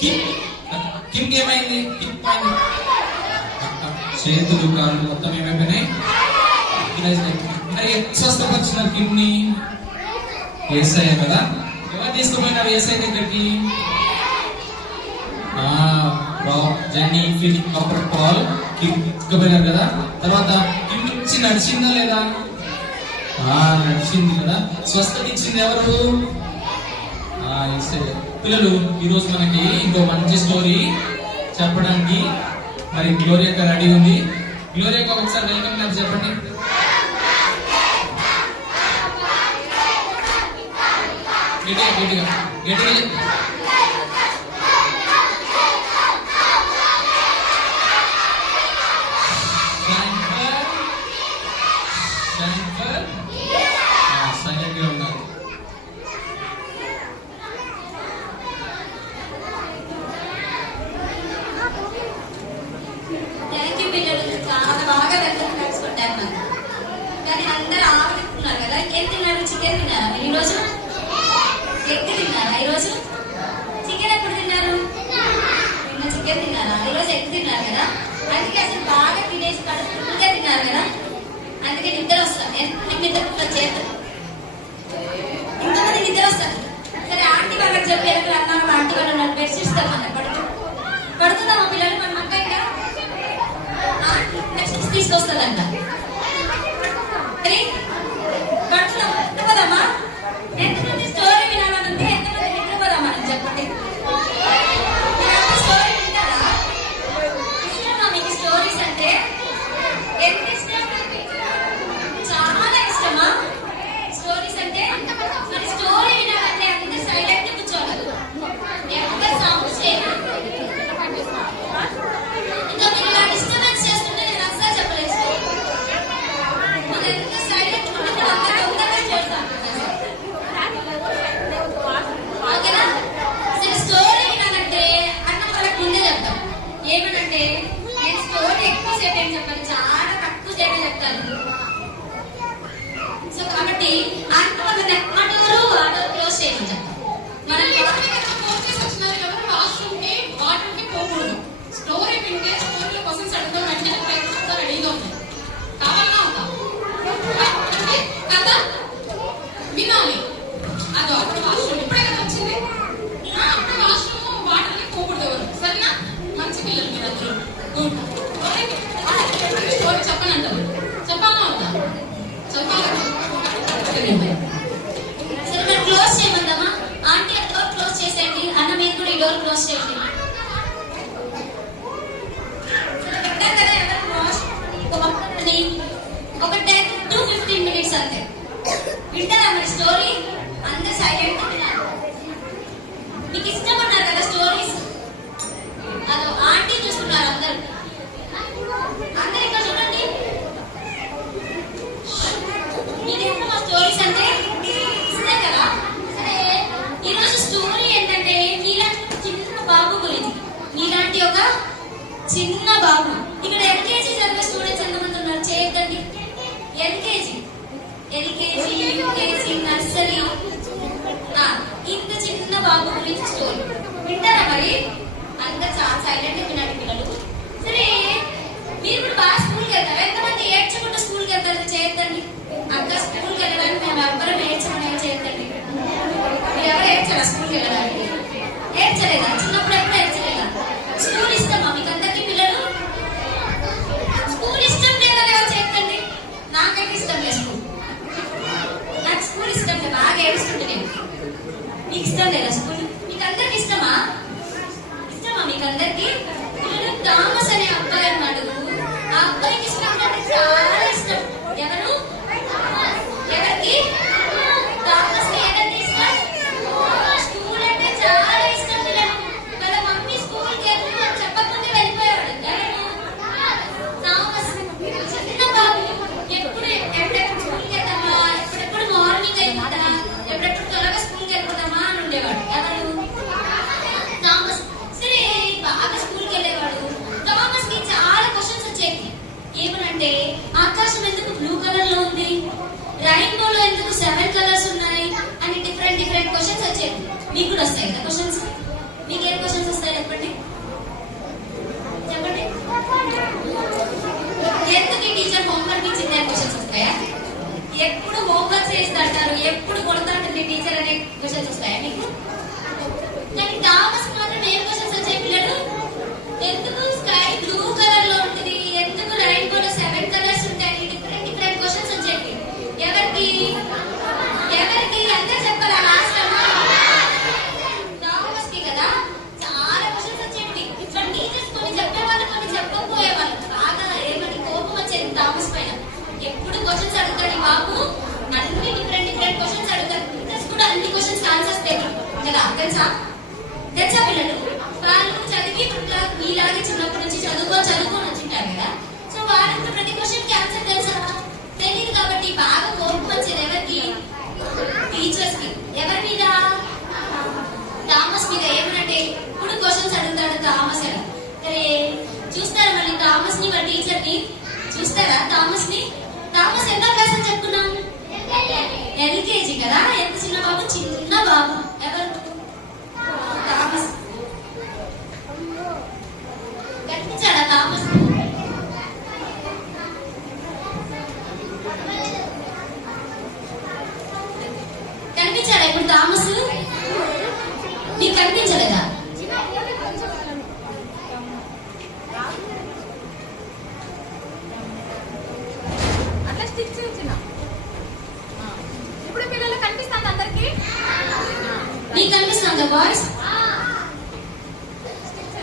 Kim ఏమైంది? చేతులు కాళ్ళు మొత్తం ఏమైపోయినాయి? మరి స్వస్థపరిచిన కిమ్ని యేసయ్య కదా. ఎవరు తీసుకుపోయినారు యేసయ్య దగ్గరికి? జెన్నీ, ఫిలిప్, పాల్ తీసుకుపోయినారు కదా. తర్వాత కిమ్ నుంచి నడిచిందా లేదా? నడిచింది కదా. స్వస్థత ఇచ్చింది ఎవరు? యేసయ్య. పిల్లలు, ఈరోజు మనకి ఇంకో మంచి స్టోరీ చెప్పడానికి మరి గ్లోరియా రెడీ ఉంది. గ్లోరియా ఒకసారి వెల్కమ్ నాకు చెప్పండి. గట్టిగా సైలెంట్గా ఉన్నారు. చాలా బాగా దగ్గర నడుచుకుంటారు. కానీ అందరూ ఆడుతున్నారు కదా. ఏం తిన్నారు? చికెన్ తిన్నారా ఈ రోజు? ఎగ్ తిన్నారా ఈరోజు? చికెన్ ఎప్పుడు తిన్నారు? నిన్న చికెన్ తిన్నారా? ఈరోజు ఎగ్ తిన్నారు కదా. అందుకే అసలు బాగా తినేసి కడుపుగా తిన్నారు కదా. అందుకే నిద్ర వస్తారు. ఎంతమంది నిద్ర చేస్తారు? ఇంతమంది నిద్ర వస్తారు. సరే, ఆంటీ వాళ్ళకి చెప్పి ఎక్కడ అన్నాక ఆంటీ వాళ్ళు నన్ను బెడ్షీట్స్ తెమ్మన్నారు. పడుతుందా మా పిల్లలు? మన అక్క ఇంకా బెడ్షీట్స్ తీసుకొస్తుందంట. పడుతుందమ్మా. ఎంతమంది స్టోరీ వినాలనుంటే ఎంతమంది నిద్రపోదా మనం చెప్పండి. స్టోరీ వింటారా? ఇష్టమా మీకు స్టోరీస్ అంటే? ఎంత ఇష్టం? చాలా ఇష్టమా స్టోరీస్ అంటే? మరి స్టోరీ వినాలంటే అందరూ సైలెంట్ కూర్చోవాలి. ఎవరు సౌండ్ చేయాలి. ఇంకా మీరు ఇలా డిస్టర్బెన్స్ చేస్తుంటే నేను అస్సలు చెప్పలేదు. ఎంత సైలెంట్ ఉంటే అంత తొందరగా చేస్తాను. ఓకేనా? సరే, స్టోరీ వినాలంటే అన్న వాళ్ళకి ముందే చెప్తాం. ఏమనంటే నేను స్టోరీ ఎక్కువ సేపు ఏం చెప్పాను, చాలా తక్కువ సేపు చెప్తాను. సో కాబట్టి అన్న వాళ్ళని అడోరు క్లోజ్ చేయమని చెప్తాం. మనం క్లోజ్ చేసి వచ్చినారు ఎవరు వాష్రూమ్కి వాటర్కి పోకూడదు. స్టోరీ వింటే స్టోరీలో క్వశ్చన్స్ అడుగుతాం. వెంటనే ప్రయత్నంతో రెడీగా ఉంటాం. కావాలన్నా ఉంటాం కదా. వినాలి. అదో అప్పుడు వాష్రూమ్ ఇప్పుడే కదా వచ్చింది. అప్పుడు వాష్రూమ్ వాటర్కి పోకూడదు ఎవరు. సరేనా? మంచి పిల్లలు మీరు అందరూ. స్టోరీ చెప్పనంటారు. చెప్పాలన్నా ఉంటా? చెప్పాలి. సరే, మరి క్లోజ్ చేయమందామా? ఆంటీ డోర్ క్లోజ్ చేసేయండి. అన్న మీరు కూడా ఈ డోర్ క్లోజ్ చేయండి. ఒక 10 to 15 minutes అంతే. వింటారా మరి స్టోరీ? అందరూ సైలెంట్ వినాలి. మీకు ఇష్టం అన్నారు కదా స్టోరీస్. అదో ఆంటీ చూస్తున్నారు అందరు. అందరు ఇక్కడ చూడండి. మీకు ఇష్టం ఆ స్టోరీస్ అంటే? ఇష్టం కదా. సరే, ఈరోజు స్టోరీ ఏంటంటే నీలాంటి చిన్న బాబు గురించి. నీలాంటి ఒక చిన్న బాబు. ఇక్కడ ఎల్కేజీ చదివే స్టూడెంట్స్ ఎంతమంది ఉన్నారు? చేయొద్దండి. ఎల్కేజీ, యూకేజీ, నర్సరీ, ఇంత చిన్న బాబు గురించి స్టోరీ వింటారా మరి? అందరు చాలా సైలెంట్ వినండి పిల్లలు. సరే, మీరు ఇప్పుడు బాగా స్కూల్కి వెళ్తారు. ఎంతమంది ఏడ్చకుండా స్కూల్కి వెళ్తారు? చేయొద్దండి. అక్క స్కూల్కి వెళ్ళడానికి మేము ఎవ్వరం ఏడ్చమని చేయొద్దండి. మీరు ఎవరు ఏడ్చారా స్కూల్కి వెళ్ళడానికి? ఏడ్చలేదా? చిన్నప్పుడు ఎప్పుడు ఏడ్చలేదా? స్కూల్ ఇష్టమా మీకు అందరికీ పిల్లలు? స్కూల్ ఇష్టం లేదా? ఎవరు చేయొద్దండి. నాకైతే ఇష్టం లేదు స్కూల్. నాకు స్కూల్ ఇష్టం లేదు. బాగా ఏడుస్తుంటే నేను. మీకు ఇష్టం లేదా స్కూల్? మీకు అందరికి ఇష్టమా? ఇష్టమా మీకు అందరికి? థామస్ అనే అబ్బాయి అన్నాడు. ఆ అబ్బాయికి ఇష్టం అంటే చాలా ఇష్టం. ఎవరు? ఎవరికి? థామస్ కి ఏదంటే ఇష్టం? స్కూల్ అంటే చాలా ఇష్టం. వాళ్ళ మమ్మీ స్కూల్కి వెళ్తూ చెప్పకుండా వెళ్ళిపోయాడు. ఎవరు? థామస్. చిన్న బాబు. ఎప్పుడెప్పుడు స్కూల్కి వెళ్తామా, ఎప్పుడెప్పుడు మార్నింగ్ అయిపోతా, ఎప్పుడెప్పుడు త్వరగా స్కూల్కి వెళ్ళిపోతామా అని ఉండేవాడు. ఎవరు? థామస్. సరే, బాగా స్కూల్కి వెళ్ళేవాడు. ఎప్పుడు హోంవర్క్ చేస్తుంటారు, ఎప్పుడు కొడతాంటుంది టీచర్ అనే క్వశ్చన్స్ వస్తాయా మీకు? కానీ థామస్ మాత్రం ఏం క్వశ్చన్స్ వచ్చాయి పిల్లలు? ఎందుకు స్కై బ్లూ కలర్ లో ఉంటుంది, ఎందుకు రెయిన్బోలో 7 కలర్స్ ఉంటాయి, డిఫరెంట్ డిఫరెంట్ క్వశ్చన్స్ వచ్చాయి. ఎవరికి ఎవరికి అందరూ చెప్పాలా? లాస్ట్ థామస్ కి కదా చాలా క్వశ్చన్స్ వచ్చేవి. ఇప్పుడు టీచర్స్ కొన్ని చెప్పేవాళ్ళు, కొన్ని చెప్పకపోయేవాళ్ళు. బాగా ఏమని కోపం వచ్చేది థామస్ పైన. ఎప్పుడు క్వశ్చన్స్ అడుగుతాడు ఈ బాబు, అన్ని డిఫరెంట్ డిఫరెంట్ క్వశ్చన్స్ అడుగుతారు. టీచర్స్ కూడా అన్ని క్వశ్చన్స్ ఆన్సర్స్ తెలియదు కదా, తెలుసా పిల్లలు? వాళ్ళు చదివి మీలాగే చిన్నప్పటి నుంచి చదువుకొని వచ్చింటారు కదా. సో వాళ్ళకి ప్రతి క్వశ్చన్ కి ఆన్సర్ తెలుసా? తెలియదు. కాబట్టి బాగా కోపం వచ్చేది ఎవరికి? టీచర్స్ కి. ఎవరి మీద? థామస్ మీద. ఏమనంటే ఇప్పుడు క్వశ్చన్స్ అడుగుతాడు థామస్ అని. సరే చూస్తారా మళ్ళీ థామస్ ని, వాళ్ళ టీచర్ ని చూస్తారా? థామస్ ని. థామస్ ఎన్నో క్లాస్ అని చెప్పుకున్నాం? ఎల్కేజీ కదా. ఎంత చిన్న బాబు? చిన్న బాబు. ఎవరు? థామస్. కనిపించాడా థామస్? కనిపించాడా ఇప్పుడు థామస్? నీకు కనిపించలేదా? అట్లా స్టిక్ చేయించిన ఇప్పుడు పిల్లలు కనిపిస్తుంది అందరికి? నీకు కనిపిస్తుందా బాయ్స్?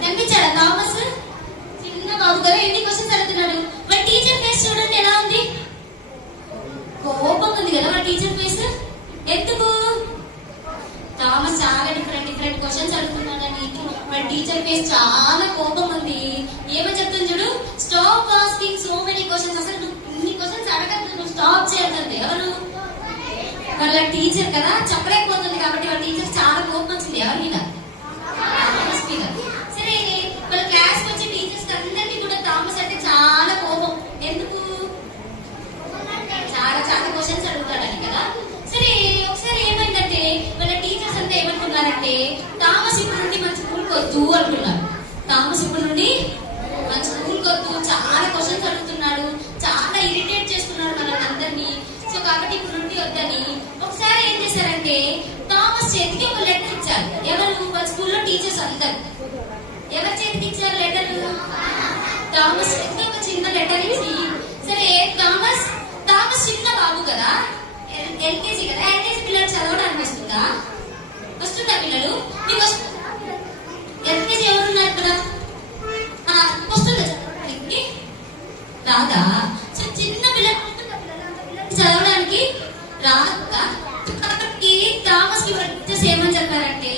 కనిపించాడా థామస్? చిన్న బాబు కదా, ఎన్ని క్వశ్చన్స్ అడుగుతున్నాడు. వాళ్ళ టీచర్ ఫేస్ చూడండి ఎలా ఉంది. కోపం ఉంది కదా వాళ్ళ టీచర్ ఫేస్. ఎందుకు? థామస్ చాలా డిఫరెంట్ డిఫరెంట్ క్వశ్చన్స్ అడుగుతున్నాడని వాళ్ళ టీచర్ ఫేస్ చాలా కోపం ఉంది. ఏమని చెప్తుంది చూడు, stop asking so many questions. అసలు నువ్వు ఇన్ని క్వశ్చన్స్ అడగద్దు, నువ్వు స్టాప్ చేయాలంటే. ఎవరు? వాళ్ళ టీచర్ కదా, చెప్పలేకపోతుంది. కాబట్టి వాళ్ళ టీచర్ చాలా కోపం వచ్చింది. ఎవరి మీద? థామస్ మీద. సరే వాళ్ళ క్లాస్ వచ్చే టీచర్స్ అందరికీ కూడా థామస్ అంటే చాలా కోపం. ఎందుకు? చాలా చాలా క్వశ్చన్స్ అడుగుతాడని కదా. సరే ఒకసారి ఏమైందంటే వాళ్ళ టీచర్స్ అంతా ఏమనుకున్నారంటే థామస్ ఇప్పుడు నుండి మన స్కూల్కి వద్దు అనుకున్నారు. థామస్ ఇప్పుడు నుండి మన స్కూల్కి వద్దు, చాలా క్వశ్చన్స్ అడుగుతున్నాడు, చాలా ఇరిటేట్ చేస్తున్నాడు వాళ్ళందరినీ. సో కాబట్టి ఇప్పుడు నుండి వద్దని ఒకసారి ఏం చేశారంటే థామస్ చేతికి ఒక లెటర్ ఇచ్చారు. ఎవరు? వాళ్ళ స్కూల్లో టీచర్స్ అందరు. ఎవరి చేతికి ఇచ్చారు లెటర్? థామస్ చేతికి ఒక చిన్న లెటర్ ఇచ్చి, సరే థామస్ చిన్న బాబు కదా, ఎల్కేజీ కదా, ఎల్కేజీ పిల్లలు చదవడానికి వస్తుందా? వస్తుందా పిల్లలు? మీకు ఎల్కేజీ ఎవరున్నారు ఇక్కడ? వస్తుందా చదవడానికి? రాదా? సో చిన్న పిల్లలు చదవడానికి రాదు. కాబట్టి థామస్ కి టీచర్స్ ఏమని చెప్పారంటే,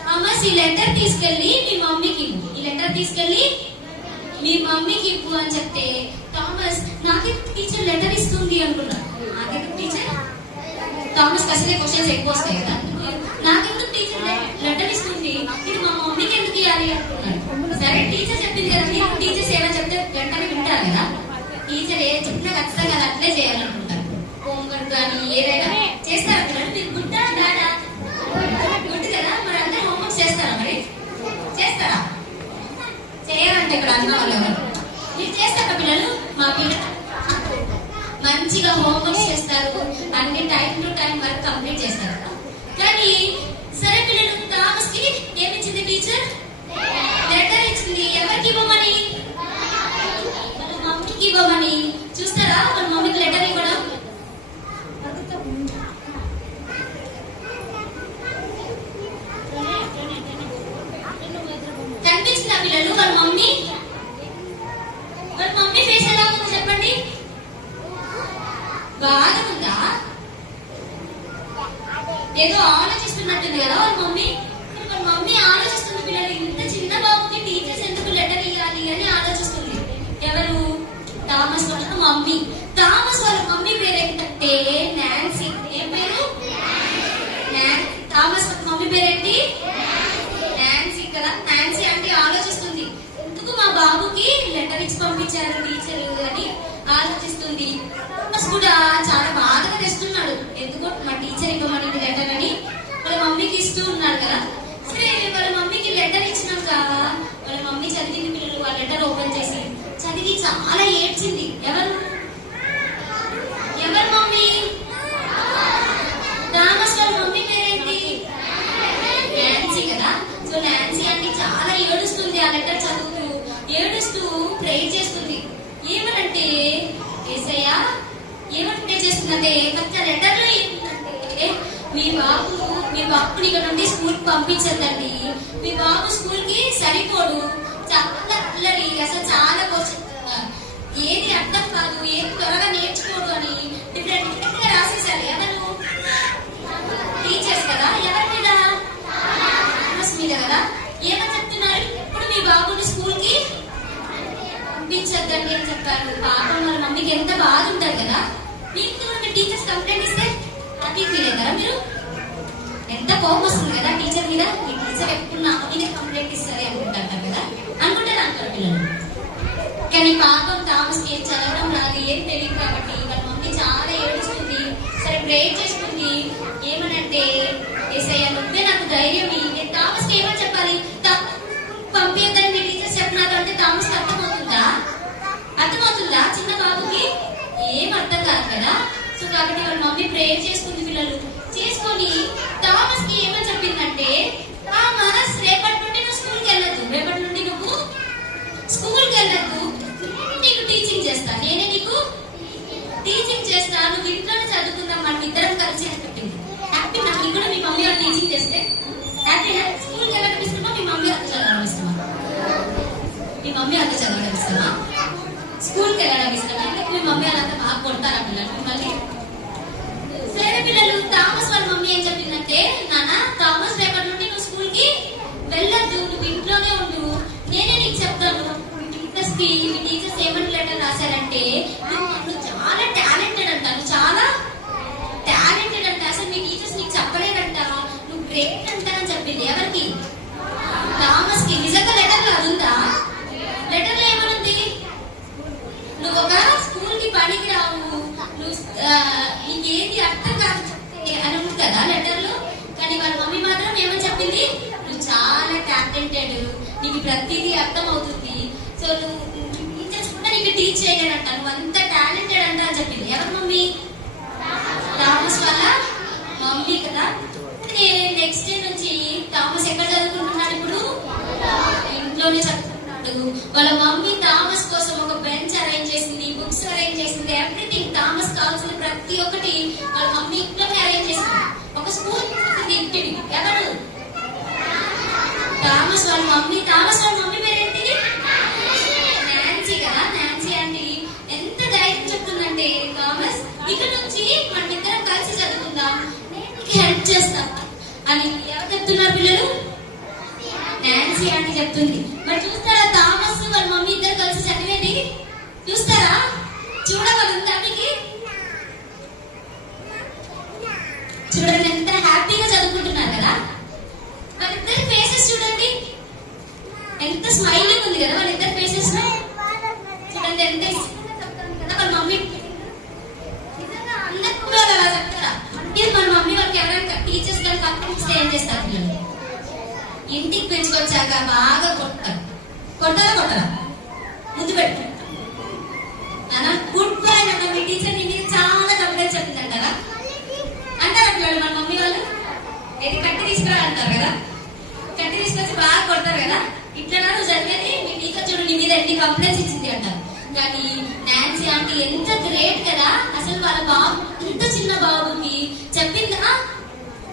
థామస్ ఈ లెటర్ తీసుకెళ్లి మీ మమ్మీకి ఇవ్వు, ఈ లెటర్ తీసుకెళ్లి మీ మమ్మీకి ఇవ్వు అని చెప్తే థామస్ నాకే టీచర్ లెటర్ ఇస్తుంది అనుకున్నాడు. నాకెందుకు టీచర్? థామస్ అసలే క్వశ్చన్స్ ఎక్కువ వస్తాయి కదా, నాకెందుకు టీచర్ లెటర్ ఇస్తుంది, ఇది మా మమ్మీకి ఎందుకు ఇవ్వాలి అనుకున్నాడు. సరే టీచర్ చెప్పింది కదా, మీరు టీచర్స్ ఏమైనా చెప్తే వెంటనే వింటారు కదా. టీచర్ ఏ చెప్పినా ఖచ్చితంగా అది అట్లే చేయాలనుకుంటారు. హోంవర్క్ కానీ ఏదైనా చేస్తారా పిల్లలు? మీరు గుడ్డా డాడా? గుడ్ కదా. మరి అందరూ హోంవర్క్ చేస్తారా? మరి చేస్తారా? చేయాలంటే ఇక్కడ అన్న వాళ్ళు ఎవరు? మీరు చేస్తారా పిల్లలు? మా పిల్లలు మంచిగా హోంవర్క్ చేస్తారు, అన్ని time to time work complete చేస్తారు. కానీ సరే పిల్లలు థామస్ కి ఏమిచ్చింది టీచర్? లెటర్ ఇచ్చింది. ఎవరికి ఇవ్వమని? వాళ్ళ మమ్మీకి ఇవ్వమని. చూస్తారా వాళ్ళ మమ్మీకి లెటర్ ఇవ్వడం? కనిపించిందా పిల్లలు వాళ్ళ మమ్మీ? వాళ్ళ మమ్మీ ఫేస్ ఎలా ఉందో చెప్పండి. బాగా ఉందా? ఏదో ఆలోచిస్తున్నట్టుంది కదా వాళ్ళ మమ్మీ. వాళ్ళ మమ్మీ ఆలోచిస్తుంది పిల్లలు, ఇంత చిన్న బాబుకి టీచర్స్ ఎందుకు లెటర్ ఇవ్వాలి అని ఆలోచిస్తుంది. ఎవరు? థామస్ వాళ్ళ మమ్మీ. థామస్ వాళ్ళ మమ్మీ పేరు ఏంటంటే నాన్సీ. ఏం పేరు? థామస్ వాళ్ళ మమ్మీ పేరేంటి? నాన్సీ కదా. నాన్సీ అంటే ఆలోచిస్తుంది, ఎందుకు మా బాబుకి లెటర్ ఇచ్చి పంపించారు టీచర్ అని ఆలోచిస్తుంది. థామస్ కూడా చాలా బాధగా తెస్తున్నాడు, ఎందుకో మా టీచర్ ఇవ్వమని లెటర్ అని వాళ్ళ మమ్మీకి ఇస్తూ ఉన్నాడు కదా. సరే వాళ్ళ మమ్మీకి లెటర్ ఇచ్చినాక వాళ్ళ మమ్మీ చదివింది పిల్లలు. ఆ లెటర్ ఓపెన్ చేసి చదివి చాలా ఏడ్చింది. ఎవరు మమ్మీ? చేస్తుందంటే ఫస్ట్ లెటర్ లో ఏంటంటే మీ బాబుని ఇక్కడ నుండి స్కూల్ పంపించద్దండి. మీ బాబు స్కూల్ కి సరిపోడు, చాలా పిల్లలు అసలు చాలా ఏది అర్థం కాదు, ఏది త్వరగా నేర్చుకోడు అని డిఫరెంట్ డిఫరెంట్ గా రాసేసారు. ఎవరు టీచర్స్ కదా, ఎవరి మీద మీద కదా. ఏమని చెప్తున్నారు? ఇప్పుడు మీ బాబుని స్కూల్ కి పంపించద్దండి అని చెప్పారు. పాపం వాళ్ళ మమ్మీకి ఎంత బాధ ఉంటారు కదా. మీకు టీచర్స్ కంప్లైంట్ ఇస్తే హ్యాపీ ఫీల్ అవుతారా మీరు? ఎంత కోపం వస్తుంది కదా టీచర్ మీద. మీ టీచర్ ఎప్పుడు నా మీద కంప్లైంట్ ఇస్తారే అనుకుంటారు కదా, అనుకుంటారు అంటారు పిల్లలు. కానీ పాపం థామస్ కి చదవడం రాదు, ఏం తెలియదు కాబట్టి వాళ్ళ మమ్మీ చాలా ఏడుస్తుంది. సరే ప్రేయర్ చేసుకుంది. ఏమనంటే ఏసయ్య నువ్వే నాకు ధైర్యం ఇయ్యి. థామస్ కి ఏమని చెప్పాలి? పంపించద్దని మీ టీచర్స్ చెప్పినారు అంటే థామస్ కి అర్థమవుతుందా? చిన్న బాబుకి ఏం అర్థం కాదు కదా. సో కాబట్టి వాళ్ళ మమ్మీ ప్రేయర్ చేసుకుంది. పిల్లలు చేసుకొని థామస్ కి ఏమని చెప్పిందంటే, మనస్ రేపటి నుండి నువ్వు స్కూల్కి వెళ్ళొద్దు, రేపటి నుండి నువ్వు స్కూల్కి వెళ్ళొద్దు, నీకు టీచింగ్ చేస్తా, నేనే నీకు టీచింగ్ చేస్తా, నువ్వు ఇంట్లోనే చదువుకుందాం, మన ఇద్దరం కలిసి అని చెప్పింది. హ్యాపీ నాకు కూడా మీ మమ్మీ వాళ్ళు టీచింగ్ చేస్తే హ్యాపీనా? స్కూల్కి వెళ్ళడం ఇష్టమా? మీ మమ్మీ అంత చదవడం ఇష్టమా? మీ మమ్మీ అంత చదవడం ఇష్టమా? స్కూల్కి వెళ్ళడం ఇష్టమా? మీ మమ్మీ వాళ్ళంతా బాగా కొడతారా పిల్లలు మిమ్మల్ని? సరే పిల్లలు, థామస్ వాళ్ళ మమ్మీ ఏం చెప్పిందంటే, నాన్న థామస్ రేపటి నుండి నువ్వు స్కూల్ కి వెళ్ళొద్దు, నువ్వు ఇంట్లోనే ఉండు, నేనే నీకు చెప్తాను. మీ టీచర్స్ ఏమని లెటర్ రాశారంటే, నువ్వు చాలా టాలెంటెడ్ అంట, నువ్వు చాలా టాలెంటెడ్ అంట, అసలు మీ టీచర్స్ నీకు చెప్పలేదంట, నువ్వు గ్రేట్ అంట అని చెప్పింది. ఎవరికి? థామస్ కి. నిజంగా లెటర్ లో అది ఉందా? లెటర్ లో ఏమనుంది? నువ్వు ఒక స్కూల్ కి పనికి రావు, నువ్వు నీకేది అర్థం కాదు అని ఉంది కదా లెటర్ లో. కానీ వాళ్ళ మమ్మీ మాత్రం ఏమని చెప్పింది? నువ్వు చాలా టాలెంటెడ్, నీకు ప్రతిదీ అర్థం అవుతుంది, సో నువ్వు టీచర్స్ కూడా నీకు టీచ్ చేయలేదంట, నువ్వు అంత టాలెంటెడ్ అంట అని చెప్పింది. ఎవరి మమ్మీ? థామస్ వాళ్ళ మమ్మీ కదా. నెక్స్ట్ డే నుంచి థామస్ ఎక్కడ చదువుకుంటున్నాడు? ఇప్పుడు ఇంట్లోనే చదువుకుంటున్నాడు. వాళ్ళ మమ్మీ థామస్ కోసం ఒక బెంచ్ అరేంజ్ చేసింది, బుక్స్ అరేంజ్ చేసింది, ఎవ్రీథింగ్ థామస్ కావాల్సిన ప్రతి ఒక్కటి వాళ్ళ మమ్మీ ఇంట్లోనే అరేంజ్ చేసింది. ఒక స్కూల్ ఇంటికి. ఎవరు? థామస్ వాళ్ళ మమ్మీ. థామస్ వాళ్ళ మమ్మీ పేరేంటి? నాన్సీ కదా. నాన్సీ ఆంటీ ఎంత ధైర్యం చెప్తుందంటే, థామస్ ఇక్కడ నుంచి మన ఇద్దరం కలిసి చదువుకుందాం, నేను నీకు హెల్ప్ చేస్తా అని. ఎవరు చెప్తున్నారు పిల్లలు? నాన్సీ ఆంటీ చెప్తుంది. మరి చూస్తారా థామస్ వాళ్ళ మమ్మీ ఇద్దరు కలిసి చదివేది? చూస్తారా? చూడగలుగుతా మీకు? చూడండి ఎంత హ్యాపీగా చదువుకుంటున్నారు కదా. వాళ్ళిద్దరి ఫేసెస్ చూడండి, ఎంత స్మైలింగ్ ఉంది కదా వాళ్ళిద్దరి ఫేసెస్ లో. చూడండి ఎంత ఇష్టంగా చెప్తారు కదా వాళ్ళ మమ్మీ. నిజంగా అందరు కూడా అలా చెప్తారా? అంటే మన మమ్మీ వాళ్ళకి ఎవరైనా టీచర్స్ కానీ కంప్లైంట్స్ ఏం చేస్తారు పిల్లలు? ఇంటికి పెంచుకొచ్చాక బాగా కొడతారు. కొడతారా? ముందు పెట్టుకుంటారు. గుడ్ బాయ్ అన్న మీ టీచర్ నీ మీద చాలా కంప్లైంట్ చెప్తుందంటారా? అంటారా పిల్లలు? మన మమ్మీ వాళ్ళు ఏది కట్టి తీసుకురా అంటారు కదా, కట్టి తీసుకొచ్చి బాగా కొడతారు కదా. ఇట్లా నువ్వు చదివేది, మీ టీచర్ చూడు నీ మీద ఎన్ని కంప్లైంట్స్ ఇచ్చింది అంటారు. కానీ నాన్సీ ఆంటీ ఎంత గ్రేట్ కదా. అసలు వాళ్ళ బాబు, ఇంత చిన్న బాబుకి చెప్పిందా,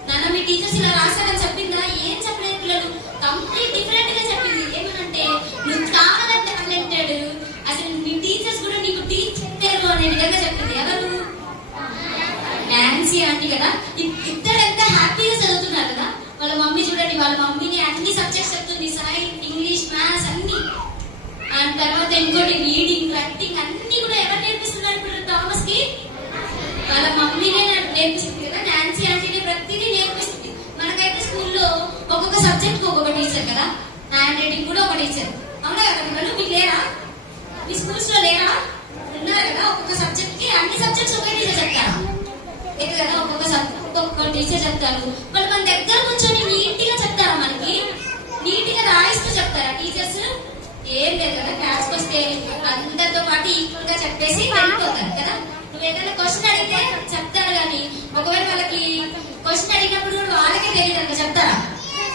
నాన్న మీ టీచర్స్ ఇలా రాశారని చెప్పిందా? ఏం చెప్పలేదు పిల్లలు, కంప్లీట్ డిఫరెంట్ గా చెప్పింది. ఏమనంటే, నువ్వు చాలా టాలెంటెడ్, అసలు మీ టీచర్స్ కూడా నీకు టీచ్ చేయలేరు అనే విధంగా చెప్పింది. ఎవరు? నాన్సీ ఆంటీ కదా. ఇద్దరు ఎంత హ్యాపీగా చదువుతున్నారు కదా. వాళ్ళ మమ్మీ చూడండి, వాళ్ళ మమ్మీని అన్ని సబ్జెక్ట్స్ చెప్తుంది, సైన్స్, ఇంగ్లీష్, మ్యాథ్స్ అన్ని. అండ్ తర్వాత ఇంకోటి రీడింగ్, రైటింగ్ అన్ని కూడా ఎవరు నేర్పిస్తున్నారు ఇప్పుడు థామస్ కి? వాళ్ళ మమ్మీనే నేర్పిస్తుంది కదా. నాన్సీ ఆంటీనే ప్రతిదీ నేర్పిస్తుంది. మనకైతే స్కూల్లో ఒక్కొక్క సబ్జెక్ట్ కు ఒక్కొక్క టీచర్ కదా, హ్యాండ్ రైటింగ్ కూడా ఒక టీచర్. అవునా కదా పిల్లలు? మీకు లేరా? మీ స్కూల్స్ లో లేరా? ఉన్నారు కదా. ఒక్కొక్క సబ్జెక్ట్ కి అన్ని సబ్జెక్ట్స్ ఒకే టీచర్ చెప్తారా? లేదు కదా, ఒక్కొక్క టీచర్ చెప్తారు. వాళ్ళు మన దగ్గర కూర్చొని నీట్ గా చెప్తారా? మనకి నీట్ గా రాయిస్తూ చెప్తారా టీచర్స్? ఏం లేదు కదా. క్లాస్ కి వస్తే అందరితో పాటు ఈక్వల్ గా చెప్పేసి వెళ్ళిపోతారు కదా. నువ్వు ఏదైనా క్వశ్చన్ అడిగితే చెప్తారు, కానీ ఒకవేళ వాళ్ళకి క్వశ్చన్ అడిగినప్పుడు కూడా వాళ్ళకే తెలియదు అంట, చెప్తారా?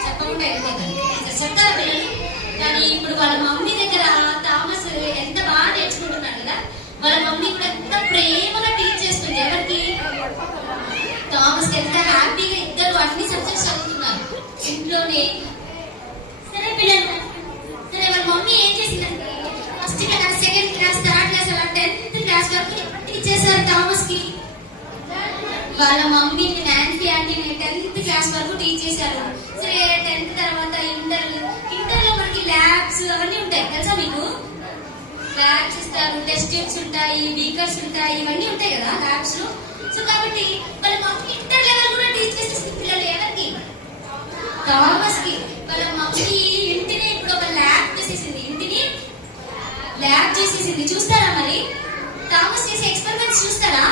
చెప్పకుండా వెళ్ళిపోతారు. చెప్తారా పిల్లలు? కానీ ఇప్పుడు వాళ్ళ మమ్మీ దగ్గర థామస్ ఎంత బాగా నేర్చుకుంటున్నాడు కదా. వాళ్ళ మమ్మీ కూడా ఎంత ప్రేమగా టీచ్ చేస్తుంది. ఎవరికి? ఎంత హ్యాపీగా ఇద్దరు అన్ని సబ్జెక్ట్స్ చదువుతున్నారు ఇంట్లోనే. సరే పిల్లలు, సరే వాళ్ళ మమ్మీ ఏం చేసిందంటే first class, second class, third class, అలా 10th క్లాస్ వరకు టీచర్ థామస్ కి వాళ్ళ మమ్మీని నాన్సీ ఆంటీని 10th క్లాస్ వరకు టీచ్ చేశారు. సరే 10th తర్వాత ఇంటర్ లో మనకి ల్యాబ్స్ అవన్నీ ఉంటాయి తెలుసా మీకు? ల్యాబ్స్ ఇస్తారు, టెస్ట్ ట్యూబ్స్ ఉంటాయి, బీకర్స్ ఉంటాయి, ఇవన్నీ ఉంటాయి కదా ల్యాబ్స్ లో. సో కాబట్టి వాళ్ళ మమ్మీ ఇంటర్ లెవెల్ కూడా టీచ్ చేసేసింది పిల్లలు. ఎవరికి? థామస్ కి. వాళ్ళ మమ్మీ ఇంటిని ఇప్పుడు ఒక ల్యాబ్ చేసేసింది, ఇంటిని ల్యాబ్ చేసేసింది. చూస్తారా మరి థామస్ చేసే ఎక్స్పెరిమెంట్స్ చూస్తారా?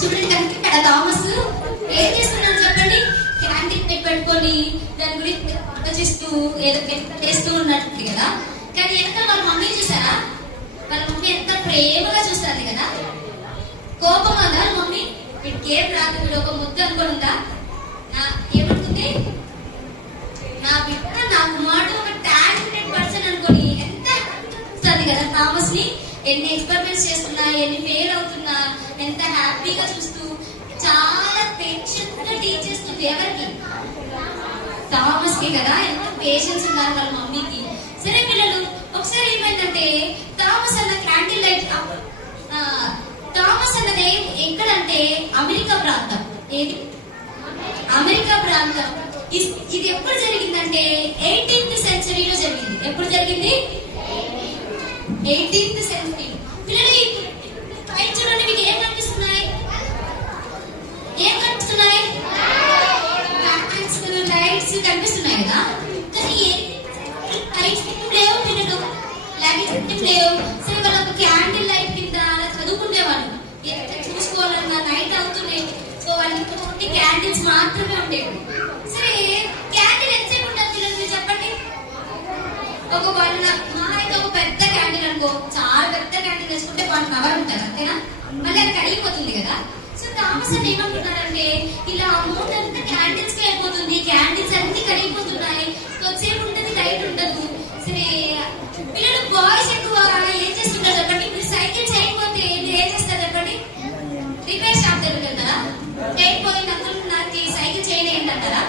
చూడండి కనుక ఇక్కడ థామస్ ఏం చేస్తున్నాడు చెప్పండి? క్యాంటీన్ పెట్టుకొని దాని గురించి ఆలోచిస్తూ ఏదో చేస్తూ ఉన్నట్టు కదా. కానీ ఎంత వాళ్ళ మమ్మీ చూసారా? వాళ్ళ మమ్మీ ఎంత ప్రేమగా చూస్తుంది కదా. కోపం ఉందా వాళ్ళ మమ్మీ? వీడికి ఏం రాదు, వీడు ఒక ముద్దు అనుకోని ఉందా? ఏమవుతుంది? నా బిడ్డ, నా కుమారుడు ఒక టాలెంటెడ్ పర్సన్ అనుకోని ఎంత చూస్తుంది కదా థామస్ ని. ఎన్ని ఎక్స్పెరిమెంట్స్ చేస్తున్నా, ఎన్ని ఫెయిల్ అవుతున్నా ఎంత హ్యాపీగా చూస్తూ చాలా పేషెన్స్ గా టీచ్ చేస్తుంది. ఎవరికి? థామస్ కి కదా. ఎంత పేషెన్స్ ఉన్నారు వాళ్ళ మమ్మీకి. సరే పిల్లలు, ఒకసారి ఏమైందంటే థామస్ అన్న క్యాండిల్ లైట్, థామస్ అన్నది ఎక్కడంటే అమెరికా ప్రాంతం. ఏది? అమెరికా ప్రాంతం. ఇది ఎప్పుడు జరిగిందంటే 18th సెంచరీలో జరిగింది. ఎప్పుడు జరిగింది? 18th century. పిల్లలు పైన చూడండి, మీకు ఏం కనిపిస్తున్నాయి? ఏం కనిపిస్తున్నాయి? లైట్స్ కనిపిస్తున్నాయి కదా. కానీ లైట్స్ లేవు పిల్లలు, లైట్స్ లేవు. సరే వాళ్ళు ఒక క్యాండిల్ లైట్ కింద అలా చదువుకునేవాళ్ళు. ఎంత చూసుకోవాలన్నా నైట్ అవుతున్నాయి. సో వాళ్ళకి ఓన్లీ క్యాండిల్స్ మాత్రమే ఉండేవి. సరే క్యాండిల్ ఎంతసేపు ఉంటుంది పిల్లలు మీరు చెప్పండి? ఒక 1 మా అయితే ఒక పెద్ద క్యాండిల్ అనుకో, చాలా పెద్ద క్యాండిల్ వేసుకుంటే 1 hour ఉంటుంది అంతేనా? మళ్ళీ అది కరిగిపోతుంది కదా. సో థామస్ అని ఏమంటున్నారంటే ఇలా అమౌంట్ అంతా క్యాండిల్స్ కి అయిపోతుంది, క్యాండిల్స్ అన్ని కరిగిపోతున్నాయి, కొద్దిసేపు ఉంటుంది, లైట్ ఉండదు. సరే పిల్లలు బాయ్స్ ఎక్కువ ఏం చేస్తుంటారు చెప్పండి? మీరు సైకిల్ చేయకపోతే ఏం చేస్తారు చెప్పండి? రిపేర్ షాప్ దగ్గరికి వెళ్తారా? చేయకపోయిన నాకు సైకిల్ చేయడం ఏంటంటారా?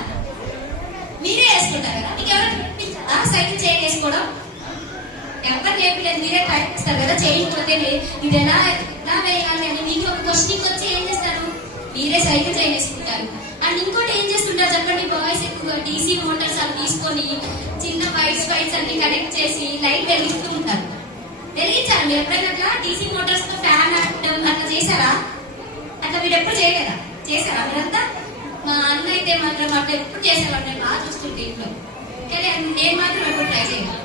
మీరే వేసుకుంటారు కదా. మీకు ఎవరు నేర్పించారా సైకిల్ చేయడం వేసుకోవడం? ఎవరు నేర్పించలేదు, మీరే ట్రై చేస్తారు కదా. చేయకపోతే ఇది ఎలా వేయాలి అని మీకు ఒక క్వశ్చన్ వచ్చి ఏం చేస్తారు? మీరే సైకిల్ చైన్ వేసుకుంటారు. అండ్ ఇంకోటి ఏం చేస్తుంటారు చెప్పండి? బాయ్స్ ఎక్కువ డీసీ మోటార్స్ అవి తీసుకొని చిన్న వైర్స్ అన్ని కనెక్ట్ చేసి లైట్ వెలిగిస్తూ ఉంటారు. వెలిగించారు మీరు ఎప్పుడైనా? అట్లా డీసీ మోటార్స్ తో ఫ్యాన్ అట్లా చేశారా? అట్లా మీరు ఎప్పుడు చేయలేదా? చేశారా మీరంతా? మా అన్న అయితే మాత్రం అట్లా ఎప్పుడు చేసేవాడు, నేను బాగా చూస్తుంటే ఇంట్లో. కానీ నేను మాత్రం ఎప్పుడు ట్రై చేయను.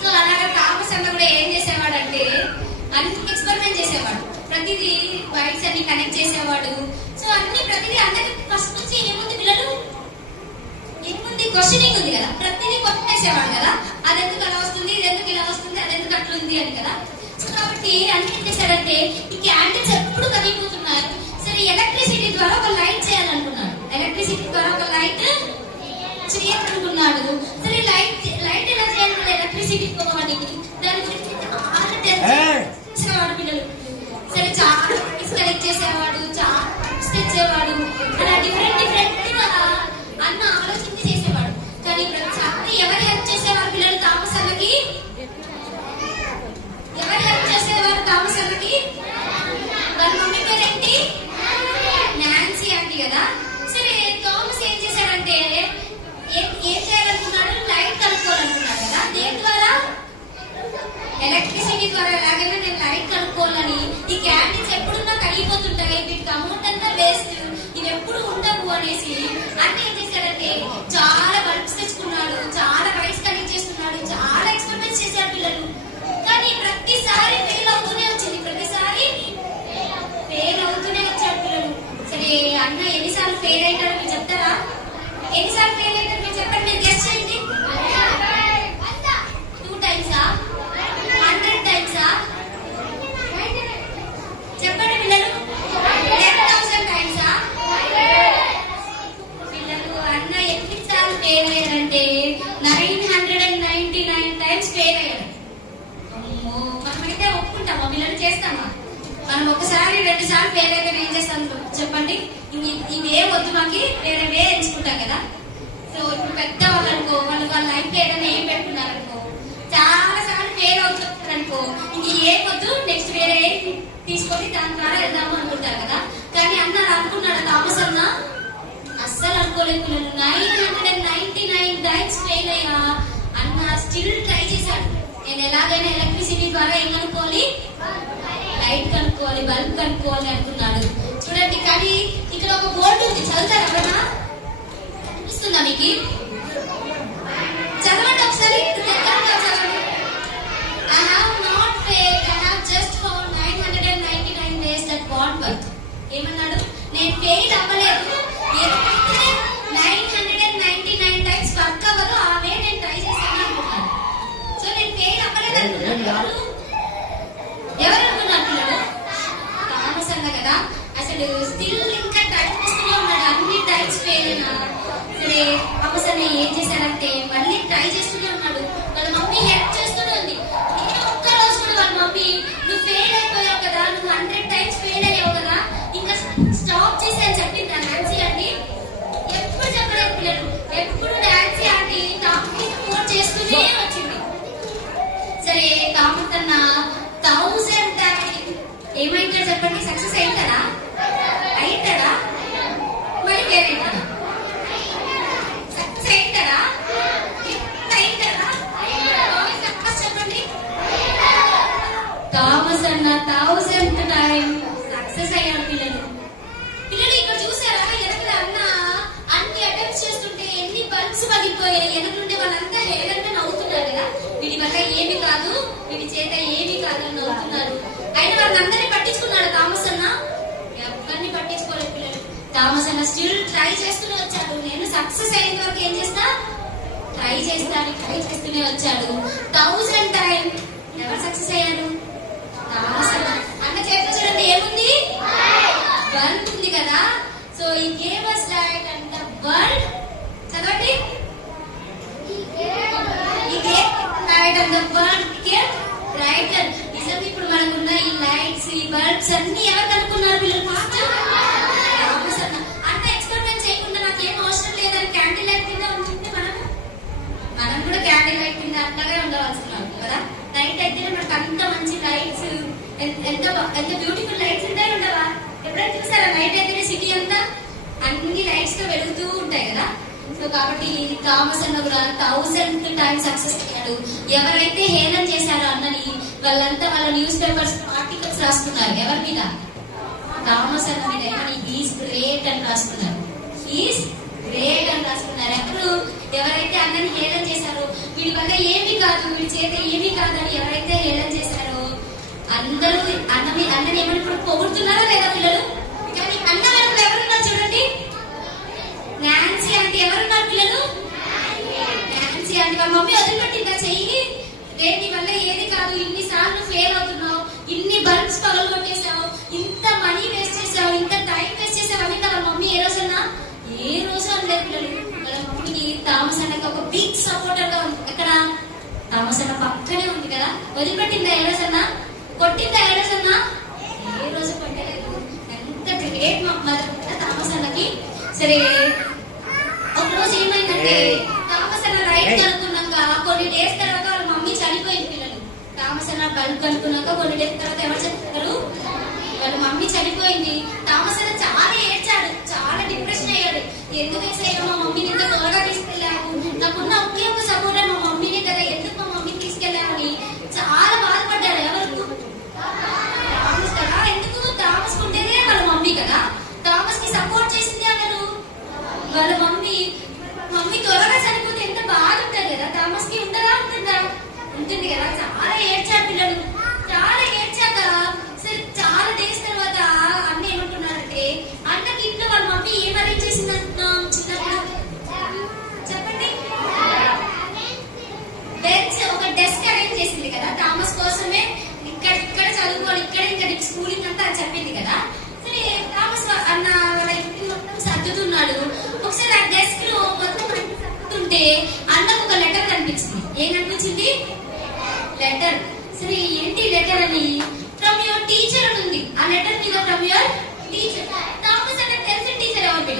సో అలాగా థామస్ అన్న కూడా ఏం చేసేవాడు అంటే అన్ని ఎక్స్పెరిమెంట్ చేసేవాడు. ప్రతిదీ వైర్స్ అన్ని కనెక్ట్ చేసేవాడు. సో అన్ని ప్రతిదీ అందరికి ఫస్ట్ నుంచి ఏముంది పిల్లలు? ఏముంది? క్వశ్చనింగ్ ఉంది కదా. ప్రతిదీ క్వశ్చన్ వేసేవాడు కదా. అది ఎందుకు అలా వస్తుంది, ఇది ఎందుకు ఇలా వస్తుంది, అది ఎందుకు అట్లా ఉంది అని కదా. సో కాబట్టి అన్ని ఏం చేశాడంటే ఈ క్యాండిల్స్ ఎప్పుడు కరిగిపోతున్నారు. సరే ఎలక్ట్రిసిటీ ద్వారా ఒక లైట్ చేయాలనుకున్నాడు. ఎలక్ట్రిసిటీ ద్వారా ఒక లైట్ చేయాలనుకున్నాడు. సరే లైట్ ఎలా చేయాలి? ఎలక్ట్రిసిటీ పోవడానికి దాని గురించి చేసేవాడు పిల్లలు. సరే చాలా కనెక్ట్ చేసేవాడు, చాలా తెచ్చేవాడు, అలా డిఫరెంట్ అన్న ఆలోచించి చేసేవాడు. కానీ ప్రతిసారి ఎవరు హెల్ప్ చేసేవారు పిల్లలు థామస్ అన్నకి? ఎవరు హెల్ప్ చేసేవారు థామస్ అన్నకి? వాళ్ళ మమ్మీ పేరేంటి? నాన్సీ ఆంటీ కదా. సరే థామస్ ఏం చేశాడంటే ఏం చేయాలనుకున్నాడు? లైట్ కనుక్కోవాలనుకున్నాడు కదా. దేని ద్వారా? ఎలక్ట్రిసిటీ ద్వారా. ఎలాగైనా నేను లైట్ కనుక్కోవాలని, ఈ క్యాండిల్స్ ఎప్పుడున్నా కరిగిపోతుంటాయి, వీటికి అమౌంట్ అంతా వేస్ట్, ఇవి ఎప్పుడు ఉండవు అనేసి అన్న ఏం చేశాడంటే చాలా బల్బ్స్ తెచ్చుకున్నాడు, చాలా వైర్స్ కనెక్ట్ చేస్తున్నాడు, చాలా ఎక్స్పెరిమెంట్స్ చేశారు పిల్లలు. కానీ ప్రతిసారి ఫెయిల్ అవుతూనే వచ్చింది, ప్రతిసారి ఫెయిల్ అవుతూనే వచ్చాడు పిల్లలు. సరే అన్న ఎన్నిసార్లు ఫెయిల్ అయ్యాడో మీరు చెప్తారా? ఎన్నిసార్లు ఫెయిల్ అయ్యాడో మీరు చెప్పండి, మీరు గెస్ చేయండి. 2 times 100 times చెప్పండి పిల్లలు. 10,000 times పిల్లలు. అన్న ఎన్నిసార్లు ఫెయిల్ అయ్యారంటే 999 times ఫెయిల్ అయ్యారు. మనమైతే ఇదే వద్దు మాకి వేరే వేరే ఎంచుకుంటాం కదా. సో ఇప్పుడు పెద్ద వాళ్ళు అనుకో, వాళ్ళు వాళ్ళ లైఫ్ లో ఏదైనా ఏం పెట్టుకున్నారనుకో, చాలా సార్లు ఫెయిల్ అవుతారు అనుకో, ఇంక ఏం వద్దు నెక్స్ట్ వేరే ఏం తీసుకొని దాని ద్వారా వెళ్దాము అనుకుంటారు కదా. కానీ అన్న అనుకున్నాడు థామస్ అన్న, అస్సలు అనుకోలేదు పిల్లలు. 999 టైమ్స్ ఫెయిల్ అయ్యా అన్న స్టిల్ ట్రై చేశాడు. నేను ఎలాగైనా ఎలక్ట్రిసిటీ ద్వారా ఏం కనుక్కోవాలి, లైట్ కనుక్కోవాలి, బల్బ్ కనుక్కోవాలి అనుకున్నాడు. చూడండి, కానీ ఇక్కడ ఒక బోర్డు ఉంది, చదువుతారు ఎవరన్నా? కనిపిస్తుందా మీకు? చదవండి ఒకసారి, చదవండి. I have not failed, I have just found 999 ways that won't work. ఏమన్నాడు? నేను ఫెయిల్ అవ్వలేదు, 999 టైమ్స్ వర్క్ అవ్వదు, ఆ వే నేను ట్రై చేశాను అనుకున్నాను. సో నేను ఫెయిల్ అవ్వలేదు అనుకున్నాను. ఎవరు అనుకున్నారు? థామస్ అన్న కదా. అసలు స్టిల్ ఇంకా ట్రై చేస్తూనే ఉన్నాడు. అన్ని టైమ్స్ ఫెయిల్ అయినా సరే థామస్ అన్న ఏం చేశాడంటే మళ్ళీ ట్రై చేస్తూనే ఉన్నాడు. వాళ్ళ మమ్మీ హెల్ప్ చేస్తూనే ఉంది. నేను ఒక్క రోజు కూడా వాళ్ళ మమ్మీ, నువ్వు ఫెయిల్ అయిపోయావు కదా, నువ్వు 100 టైమ్స్ ఫెయిల్ అయ్యావు కదా, ఇంకా స్టాప్ చేసి అని చెప్పింది డాన్సీ ఆంటీ. ఎప్పుడు చెప్పలేదు పిల్లలు, ఎప్పుడు డాన్సీ ఆంటీ థామస్కి సపోర్ట్ చేస్తూనే వచ్చింది. సరే థామస్ అన్న 1000 టైమ్స్ ఏమైందో చెప్పండి, సక్సెస్ అవుతాడా? అవుతాడా? మరి ఫెయిల్ అవుతాడా? సక్సెస్ అవుతాడా? అవుతాడా? చెప్పండి. థామస్ అన్న 1000th టైం సక్సెస్ అయ్యాడు పిల్లలు. పిల్లలు ఇక్కడ చూసారా, వెనకల అన్న అన్ని అటెంప్ట్స్ చేస్తుంటే ఎన్ని బల్బ్స్ పగిలిపోయాయి. వెనకుంటే వాళ్ళంతా హేళనగా నవ్వుతున్నారు కదా, వీడి వల్ల ఏమి కాదు, వీడి చేత ఏమి కాదు అని నవ్వుతున్నారు. అయినా వాళ్ళందరినీ పట్టించుకున్నాడు థామస్ అన్న? ఎవరిని పట్టించుకోలేదు పిల్లలు. థామస్ అన్న స్టిల్ ట్రై చేస్తూనే వచ్చాడు. నేను సక్సెస్ అయిన వరకు ఏం చేస్తా, ట్రై చేస్తూనే వచ్చాడు. 1000 టైం ఎవరు సక్సెస్ అయ్యాడు? థామస్ అన్న. అన్న చేతిలో చూడండి ఏముంది, బల్బ్ ఉంది కదా. సో ఈ gave us light and the world, చదవండి. ఈ gave light and the world became brighter. నిజంగా ఇప్పుడు మనకున్న ఈ లైట్స్, ఈ బల్బ్స్ అన్ని ఎవరు కనుక్కున్నారు పిల్లలు? ఫస్ట్ థామస్ అన్న. అంత ఎక్స్పెరిమెంట్ చేయకుండా నాకేం అవసరం లేదని క్యాండిల్ లైట్ కింద ఉంటుంటే మనం కూడా క్యాండిల్ లైట్ కింద అట్లాగే ఉండవలసిన కదా. నైట్ అయితే మనకు అంత మంచి లైట్స్, ఎంత బ్యూటిఫుల్ లైట్స్ ఉంటాయి ఉండవా? ఎప్పుడైనా చూసారా? నైట్ అయితే సిటీ అంతా అన్ని లైట్స్ తో వెలుగుతూ ఉంటాయి కదా. సో కాబట్టి థామస్ అన్న కూడా 1000th టైం సక్సెస్ అయ్యాడు. ఎవరైతే హేళన చేశారో అన్నని వాళ్ళంతా వాళ్ళ న్యూస్ పేపర్స్ ఆర్టికల్స్ రాస్తున్నారు. ఎవరి మీద? థామస్ అన్న మీద. ఈజ్ గ్రేట్ అని రాస్తున్నారు. ఈజ్ గ్రేట్ అని రాస్తున్నారు. ఎవరైతే అన్నని హేళన చేశారో, వీడి వల్ల ఏమీ కాదు, వీడి చేత ఏమీ కాదని ఎవరైతే హేళన చేశారో అందరూ అన్నని ఏమని ఇప్పుడు పొగుడుతున్నారా లేదా పిల్లలు? కానీ అన్న వెనక ఎవరున్నారు చూడండి, నాన్సీ ఆంటీ. ఎవరున్నారు పిల్లలు? Nancy aunty. వాళ్ళ మమ్మీ వదిలిపెట్టిందా చెయ్యి, నీ వల్ల ఏది కాదు, ఇన్ని సార్లు ఫెయిల్ అవుతున్నావు, ఇన్ని బల్బ్స్ పగలగొట్టేసావు, ఇంత మనీ వేస్ట్ చేసావు, ఇంత టైం వేస్ట్ చేసావు అని వాళ్ళ మమ్మీ ఏ రోజన్నా అనలేదు పిల్లలు. వాళ్ళ మమ్మీకి థామస్ అన్నకి ఒక బిగ్ సపోర్టర్ గా ఉంది. ఎక్కడ? థామస్ అన్న పక్కనే ఉంది కదా. వదిలిపెట్టిందా ఏ రోజన్నా? కొట్టిందా ఏ రోజన్నా? ఏ రోజు కొట్టలేదు. ఎంత గ్రేట్ మదర్ థామస్ అన్నకి. సరే ఒక రోజు ఏమైందంటే థామస్ అన్న రైట్ కనుక్కున్నాక కొన్ని డేస్ తర్వాత వాళ్ళ మమ్మీ చనిపోయింది పిల్లలు. థామస్ అన్న బల్బ్ కనుక్కున్నాక కొన్ని డేస్ తర్వాత ఎవరు చెప్తారు? వాళ్ళ మమ్మీ చనిపోయింది. థామస్ అన్న చాలా ఏడ్చాడు, చాలా డిప్రెషన్ అయ్యాడు. ఎందుకు వేసాయో మా మమ్మీని ఇంత త్వరగా తీసుకెళ్ళాము, నాకున్న ఒకే ఒక సపోర్ట్ మా మమ్మీని కదా, ఎందుకు మా మమ్మీని తీసుకెళ్ళామని చాలా బాధపడ్డాడు. ఎవరు? థామస్ కదా. ఎందుకు? థామస్ ఉంటేనే వాళ్ళ మమ్మీ కదా. థామస్ కి సపోర్ట్ చేసింది ఎవరు? వాళ్ళ మమ్మీ. మమ్మీ త్వరగా చనిపోతే ఎంత బాధ ఉంటుంది కదా. థామస్ కి ఉంటుందా? ఉంటుంది కదా. చాలా ఏడ్చాడు పిల్లలు. చాలా ఏడ్చాక సరే చాలా డేస్ తర్వాత అన్న ఏమంటున్నారంటే, అన్నకి ఇంట్లో వాళ్ళ మమ్మీ ఏం అరేంజ్ చేసింది అంటున్నాం చిన్నప్పుడు చెప్పండి. బెంచ్, ఒక డెస్క్ అరేంజ్ చేసింది కదా థామస్ కోసమే. ఇక్కడ చదువుకోవాలి, ఇక్కడ ఇంకా స్కూలింగ్ అంతా అని చెప్పింది కదా. సరే థామస్ అన్న వాళ్ళ ఇంటి మొత్తం సర్దుతున్నాడు. ఒకసారి ఆ డెస్క్ లో మొత్తం సర్దుతుంటే అన్నకు ఒక లెటర్ కనిపించింది. ఏం కనిపించింది? లెటర్. సరే ఏంటి లెటర్ అని? ఫ్రమ్ యువర్ టీచర్ అని ఉంది. ఆ లెటర్ మీద ఫ్రమ్ యువర్ టీచర్. థామస్ అన్న తెలిసిన టీచర్ ఎవరు?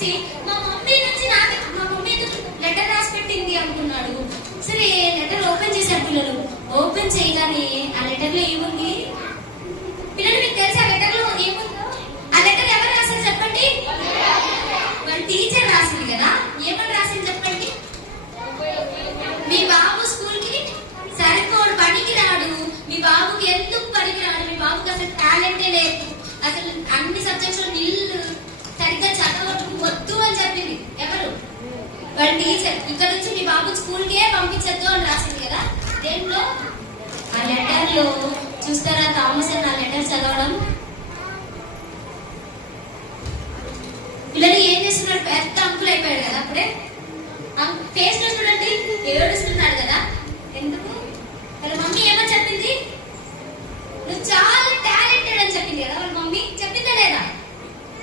చూసి మా మమ్మీ నుంచి నాకు మా మమ్మీ లెటర్ రాసి పెట్టింది అనుకున్నాడు. సరే లెటర్ ఓపెన్ చేశారు పిల్లలు. ఓపెన్ చేయగానే ఆ లెటర్ లో ఏముంది పిల్లలు? మీకు తెలుసా ఆ లెటర్ లో ఏముందో? ఆ లెటర్ ఎవరు రాశారు చెప్పండి? వాళ్ళ టీచర్ రాసింది కదా. ఏమని రాసింది చెప్పండి? మీ బాబు స్కూల్ కి సరిపోడు, పనికి రాడు, మీ బాబుకి ఎందుకు పనికి రాడు, మీ బాబుకి అసలు టాలెంటే లేదు, అసలు అన్ని సబ్జెక్ట్స్ లో నిల్లు, సరిగ్గా చదవడం వద్దు అని చెప్పింది. ఎవరు? వాళ్ళ టీచర్. ఇక్కడ నుంచి మీ బాబు స్కూల్ కే పంపించద్దు అని రాసింది కదా. దేంట్లో? ఆ లెటర్ లో చూస్తారా థామస్ అని ఆ లెటర్ చదవడం. పిల్లలు ఏం చేస్తున్నారు? పెద్ద అంకులు అయిపోయాడు కదా అప్పుడే. ఫేస్ లో చూడండి ఏడుస్తున్నాడు కదా. ఎందుకు? వాళ్ళ మమ్మీ ఏమని చెప్పింది? నువ్వు చాలా టాలెంటెడ్ అని చెప్పింది కదా వాళ్ళ మమ్మీ. చెప్పిందా లేదా?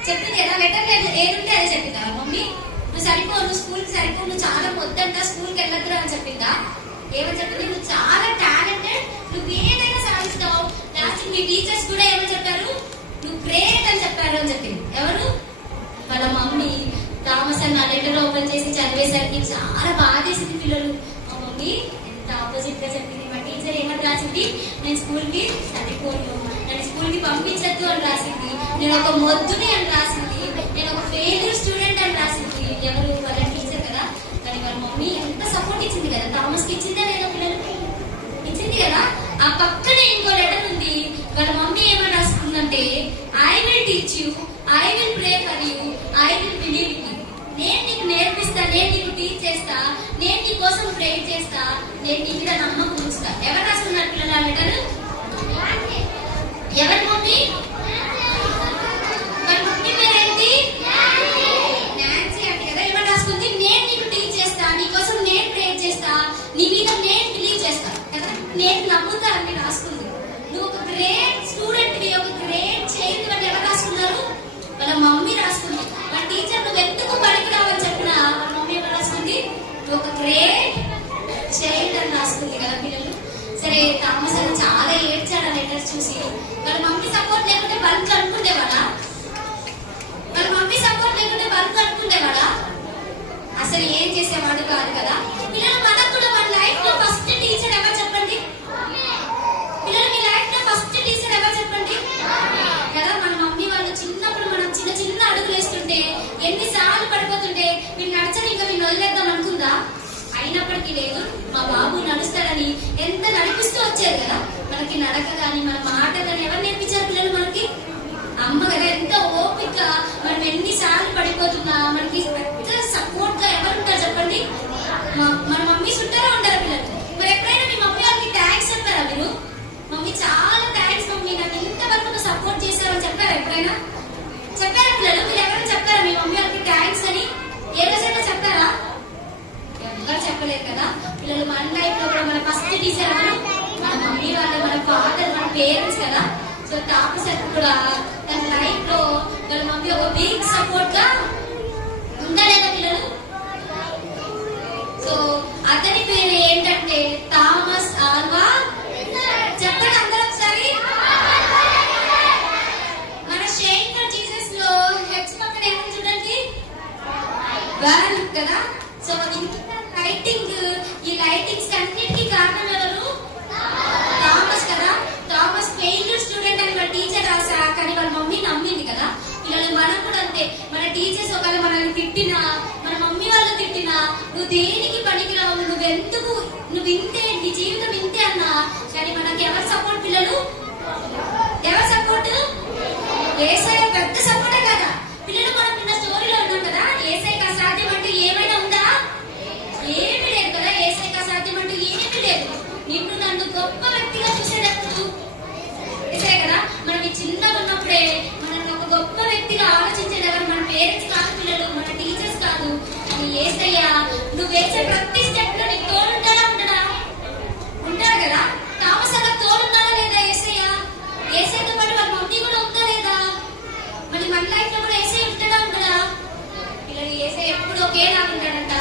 చెప్పింది కదా. లెటర్ ఏదుంటే అదే చెప్పిందా వాళ్ళ మమ్మీ? నువ్వు సరిపో, నువ్వు స్కూల్ కి సరిపో, నువ్వు చాలా పొద్దంట స్కూల్ కి వెళ్ళొద్దురా అని చెప్పిందా? ఏమని చెప్పింది? నువ్వు చాలా టాలెంటెడ్, నువ్వు ఏదైనా సాధిస్తావు. లాస్ట్ మీ టీచర్స్ కూడా ఏమని చెప్పారు? నువ్వు గ్రేట్ అని చెప్పారు అని చెప్పింది. ఎవరు? వాళ్ళ మమ్మీ. థామస్ అన్న లెటర్ ఓపెన్ చేసి చదివేసరికి చాలా బాధేసింది పిల్లలు. మా మమ్మీ ఎంత ఆపోజిట్ గా చెప్పింది. మా టీచర్ ఏమని రాసింది? నేను స్కూల్ కి సరిపోను, నన్ను స్కూల్ కి పంపించద్దు అని రాసింది. నేను ఒక మొద్దుని అని రాసింది. నేను ఒక ఫెయిల్యూర్ స్టూడెంట్ అని రాసింది. ఎవరు? వాళ్ళ టీచర్ కదా. కానీ వాళ్ళ మమ్మీ ఎంత సపోర్ట్ ఇచ్చింది కదా. థామస్ కి ఇచ్చిందా లేదా పిల్లలు? ఇచ్చింది కదా. ఆ పక్కనే ఇంకో లెటర్ ఉంది. వాళ్ళ మమ్మీ ఏమని రాస్తుందంటే, I will teach you, I will pray for you, I will believe you. నేను నీకు నేర్పిస్తా, నేను నీకు టీచ్ చేస్తా, నేను నీ కోసం ప్రే చేస్తా, నేను నీ మీద నమ్మకం ఉంచుతా. ఎవరు రాస్తున్నారు పిల్లలు ఆ లెటర్? ఎవరి మమ్మీ? వాళ్ళ మమ్మీ పేరేంటి? నాన్సీ అంటే కదా. ఏమని రాసుకుంది? నేను నీకు టీచ్ చేస్తా, నీ కోసం నేను ప్రే చేస్తా, నీ మీద నేను బిలీవ్ చేస్తా కదా, నేను నమ్ముతా అని రాసుకుంది. నువ్వు ఒక గ్రేట్ స్టూడెంట్ వి, ఒక గ్రేట్ చైల్డ్ అని ఎవరు రాసుకున్నారు? వాళ్ళ మమ్మీ రాసుకుంది. వాళ్ళ టీచర్ నువ్వు ఎందుకు పనికి రావని చెప్పినా వాళ్ళ మమ్మీ ఎవరు రాసుకుంది? నువ్వు ఒక గ్రేట్ చైల్డ్ అని రాసుకుంది కదా పిల్లలు. సరే థామస్ అని చాలా ఏడ్చాడు ఆ లెటర్స్ చూసి. వాళ్ళ మమ్మీ సపోర్ట్ లేకుంటే బల్క్ అనుకుంటేవాడా? వాళ్ళ మమ్మీ సపోర్ట్ లేకుంటే బల్క్ అనుకుంటేవాడా? అసలు ఏం చేసేవాడు కాదు కదా. పిల్లలు మనకు కూడా మన లైఫ్ లో ఫస్ట్ టీచర్ ఎవరు చెప్పండి? పిల్లలు మీ లైఫ్ లో ఫస్ట్ టీచర్ ఎవరు చెప్పండి? కదా. మన మమ్మీ వాళ్ళు చిన్నప్పుడు మనం చిన్న చిన్న అడుగులు వేస్తుంటే ఎన్నిసార్లు పడిపోతుంటే మీరు నడచని ఇంకా మీరు వదిలేద్దాం అనుకుందా? అయినప్పటికీ లేదు, మా బాబు నడుస్తాడని ఎంత నడిపిస్తూ వచ్చారు కదా. మనకి నడక గాని మన మాట గాని ఎవరు నేర్పించారు పిల్లలు? మనకి అమ్మ కదా. ఎంత ఓపిక. మనం ఎన్నిసార్లు పడిపోతున్నా మనకి పెద్ద సపోర్ట్ గా ఎవరు ఉంటారు చెప్పండి? మన మమ్మీస్ ఉంటారా ఉంటారా పిల్లలు? మరి ఎప్పుడైనా మీ మమ్మీ వాళ్ళకి థ్యాంక్స్ చెప్పారా మీరు? మమ్మీ చాలా థ్యాంక్స్ మమ్మీ, నాకు ఇంతవరకు సపోర్ట్ చేశారని చెప్పారా ఎప్పుడైనా? చెప్పారా పిల్లలు? మీరు ఎవరైనా చెప్పారా మీ మమ్మీ వాళ్ళకి థ్యాంక్స్ అని? ఏ రోజైనా చెప్పారా? ఎవరు చెప్పలేదు కదా. పిల్లలు మన లైఫ్ లో కూడా మన ఫస్ట్ టీచర్ ఎవరు? మన మమ్మీ వాళ్ళు, మన ఫాదర్, మన పేరెంట్స్ కదా. సో థామస్ కూడా తన లైఫ్ లో వాళ్ళ మమ్మీ ఒక బిగ్ సపోర్ట్ గా ఉందా లేదా పిల్లలు? సో అతని పేరు ఏంటంటే థామస్ ఆల్వా. చెప్పండి అందరూ ఒకసారి. మన షేయింగ్ ఫర్ జీసస్ లో హెడ్స్ పక్కన ఏమని చూడండి? వరల్డ్ కదా. సో లైటింగ్, ఈ లైటింగ్స్ అన్నిటికీ కారణం ఎవరు? థామస్ కదా. థామస్ ఫెయిల్యూర్ స్టూడెంట్ అని వాళ్ళ టీచర్ రాసా, కానీ వాళ్ళ మమ్మీ నమ్మింది కదా. పిల్లలు మనం కూడా అంతే. మన టీచర్స్ ఒకవేళ మనల్ని తిట్టినా, మన మమ్మీ వాళ్ళు తిట్టినా, నువ్వు దేనికి పనికిరావు, నువ్వెందుకు, నువ్వు ఇంతే, నీ జీవితం ఇంతే అన్నా, కానీ మనకి ఎవరు సపోర్ట్ పిల్లలు? ఎవరు సపోర్ట్? యేసయ్య పెద్ద సపోర్టే కదా. పిల్లలు మనం నిన్న స్టోరీలో ఉన్నాం కదా. యేసయ్యకి అసాధ్యం అంటూ ఏమైనా ఉందా? ఏమీ లేదు కదా. యేసయ్యకి అసాధ్యం అంటూ ఏమీ లేదు. నిన్ను నన్ను గొప్ప వ్యక్తిగా చూసేటప్పుడు యేసయ్య కదా. మనం ఈ చిన్నగా ఉన్నప్పుడే మనల్ని ఒక గొప్ప వ్యక్తిగా ఆలోచించేది ఎవరు? మన పేరెంట్స్ కాదు పిల్లలు, మన టీచర్స్ కాదు. కానీ యేసయ్య నువ్వు వేసే ప్రతి స్టెప్ లో నీకు తోడుంటాడా ఉండడా? ఉంటాడు కదా. థామస్ అలా తోడున్నాడా లేదా యేసయ్య? యేసయ్యతో పాటు వాళ్ళ మమ్మీ కూడా ఉందా లేదా? మరి మన లైఫ్ లో కూడా యేసయ్య ఉంటాడా ఉండడా? పిల్లలు యేసయ్య ఎప్పుడు ఒకేలాగా ఉంటాడంట.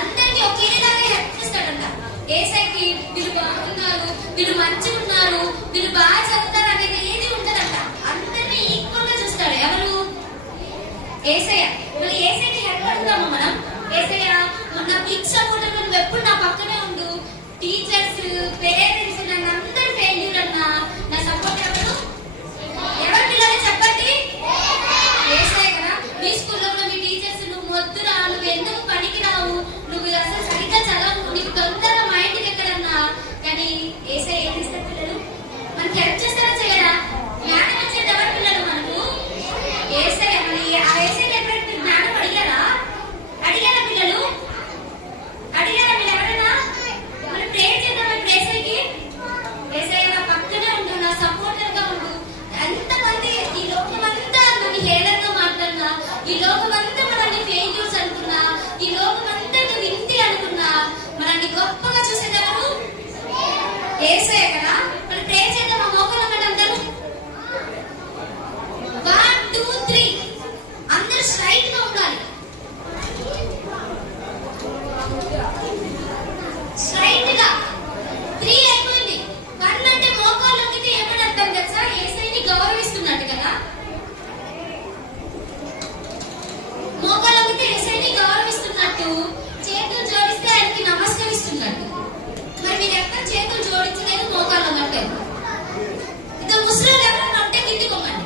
అందరికీ ఒకేలాగా హెల్ప్ చేస్తాడంట. యేసయ్యకి వీళ్ళు బాగున్నారు, వీళ్ళు మంచిగా ఉన్నారు, వీళ్ళు బాగా చదువుతారు అనేది ఏది ఉండదంట. అందరినీ ఈక్వల్ గా చూస్తాడు. ఎవరు? యేసయ్య ఏసయ్య. మళ్ళీ ఏసయ్యని ఎక్కడ అడుగుతామా మనం? ఏసయ్య నా బిగ్ సపోర్టర్, నువ్వు ఎప్పుడు నా పక్కనే ఉండు. టీచర్స్, పేరెంట్స్ నన్ను అందరు ఫెయిల్యూర్ అన్నా నా సపోర్ట్ ఎవరు? ఎవరు పిల్లలు చెప్పండి? ఏసయ్య కదా. మీ స్కూల్లో మీ టీచర్స్ నువ్వు మొద్దురా, నువ్వు ఎందుకు పనికి రావు, నువ్వు అసలు సరిగ్గా చదవవు, నీకు తొందరగా మైండ్కి ఎక్కడన్నా, కానీ ఏసయ్య ఏం చేస్తారు పిల్లలు? మనకి హెల్ప్ చేస్తారా చేయరా? జ్ఞానం వచ్చేది ఎవరు పిల్లలు మనకు? ఏసయ్య. మరి ఆ ఏసయ్య ఎప్పుడైతే జ్ఞానం అడిగారా పిల్లలు? అడిగారా మీరు ఎవరైనా? మనం ప్రేయర్ చేద్దాం ఇప్పుడు ఏసయ్యకి. ఏసయ్య నా పక్కనే ఉండు, నా సపోర్టర్ గా ఉండు. ఎంతమంది ఈ లోకం అంతా మనని హేళనగా మాట్లాడినా, ఈ లోకం అంతా మనల్ని ఫెయిల్యూర్స్ అనుకున్నా, ఈ లోకం అంతా నువ్వు ఇంటి అనుకున్నా, మనల్ని గొప్పగా చూసేదెవరు? ఏసయ్య కదా. మనం ప్రేయర్ చేద్దాం. ఆ మోకాళ్ళ మాట అందరూ 1 2 3 అందరూ స్ట్రైట్ గా ఉండాలి. స్ట్రైట్ గా 3 అయిపోయింది. 1 అంటే మోకాళ్ళు వంగితే ఏమని అర్థం తెలుసా? ఏసైని గౌరవిస్తున్నట్టు కదా. మోకాళ్ళు వంగితే ఏసైని గౌరవిస్తున్నట్టు, చేతులు జోడిస్తే ఆయనకి నమస్కరిస్తున్నట్టు. మరి మీరు ఎక్కడ చేతులు జోడించలేదు, మోకాళ్ళు వంగట్లేదు. ఇక ముస్లింలు ఎవరైనా ఉంటే కిందికి వంగండి.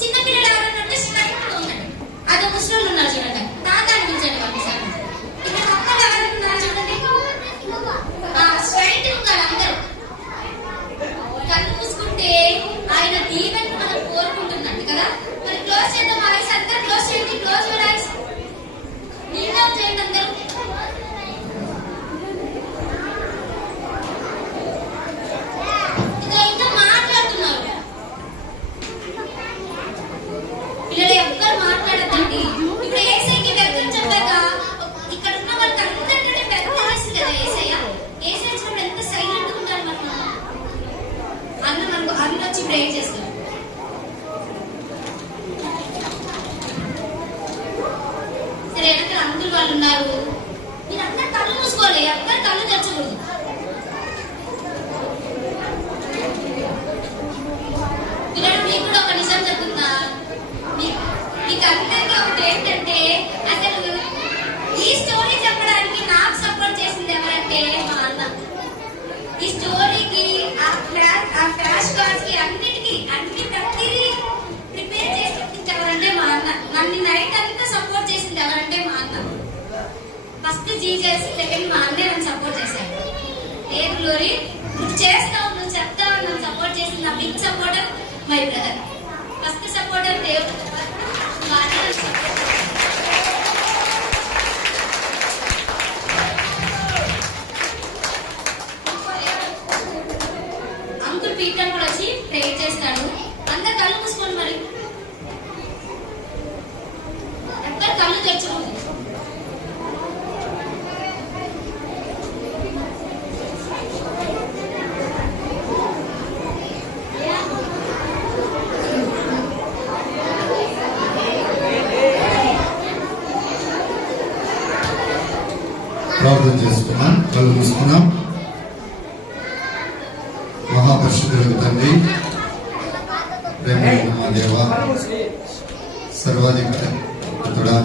చిన్నపిల్లలు ఎవరైనా ఉంటే స్ట్రైట్ గా వంగండి. అదో ముస్లింలు ఉన్నారు చూడండి, తాత అనిపించండి వాళ్ళు సార్. ఇక్కడ పక్కన ఎవరైనా ఉన్నారు చూడండి, స్ట్రైట్ ఉండాలి అందరూ. కళ్ళు మూసుకుంటే ఆయన దీవెన మనం కోరుకుంటున్నట్టు కదా. మరి క్లోజ్ చేద్దాం. ఐస్ అందరూ క్లోజ్ చేయండి. Close your eyes. నీళ్ళు ఆఫ్ చేయండి అందరూ. ఇంకా మాట్లాడుతున్నారు పిల్లలు, ఎవ్వరు మాట్లాడద్దండి. ఇప్పుడు ఏసైకి వెళ్తాం చెప్పాక ఇక్కడ ఉన్న వాళ్ళకి అందరికంటే పెద్ద చేస్తుంది కదా ఏసయ్య. ఏసై వచ్చినప్పుడు ఎంత సైలెంట్ గా ఉంటారు మనం. అన్న వచ్చి ప్రేయర్ చేస్తారు. సరే, వెనకాల అంకుల్ వాళ్ళు ఉన్నారు. మీరు అందరు కళ్ళు మూసుకోవాలి, ఎవ్వరు కళ్ళు తెరచకూడదు. పిల్లలు మీకు కూడా ఒక నిజం చెప్తున్నా. మీకు అందరికీ ఒకటి ఏంటంటే, అసలు ఈ స్టోరీ చెప్పడానికి నాకు సపోర్ట్ చేసింది ఎవరంటే మా అన్న. ఈ స్టోరీకి, ఆ ఫ్లాష్ కార్డ్స్ కి, అన్నిటికీ ప్రతిదీ ప్రిపేర్ చేసి చెప్పింది ఎవరంటే మా అన్న. నన్ను నైట్ అంతా సపోర్ట్ చేసింది ఎవరంటే మా అన్న. ఫస్ట్ జీజస్, సెకండ్ మా అన్నే నన్ను సపోర్ట్ చేశాడు. ఏ గ్లోరీ, నువ్వు చేస్తావు, నువ్వు చెప్తావు, నన్ను సపోర్ట్ చేసింది నా big supporter my brother. First supporter దేవుడు. అంకుల్ పీటర్ కూడా వచ్చి ప్రేయర్ చేస్తాడు. అందరు కళ్ళు మూసుకోండి. మరి ఎక్కడ కళ్ళు తెచ్చుకోండి. ప్రార్థన చేసుకున్నాం. కళ్ళు మూసుకున్నాం. మహాపరిశుద్ధులకు తండ్రి, ప్రేమ మా దేవ, సర్వాధికారుడా,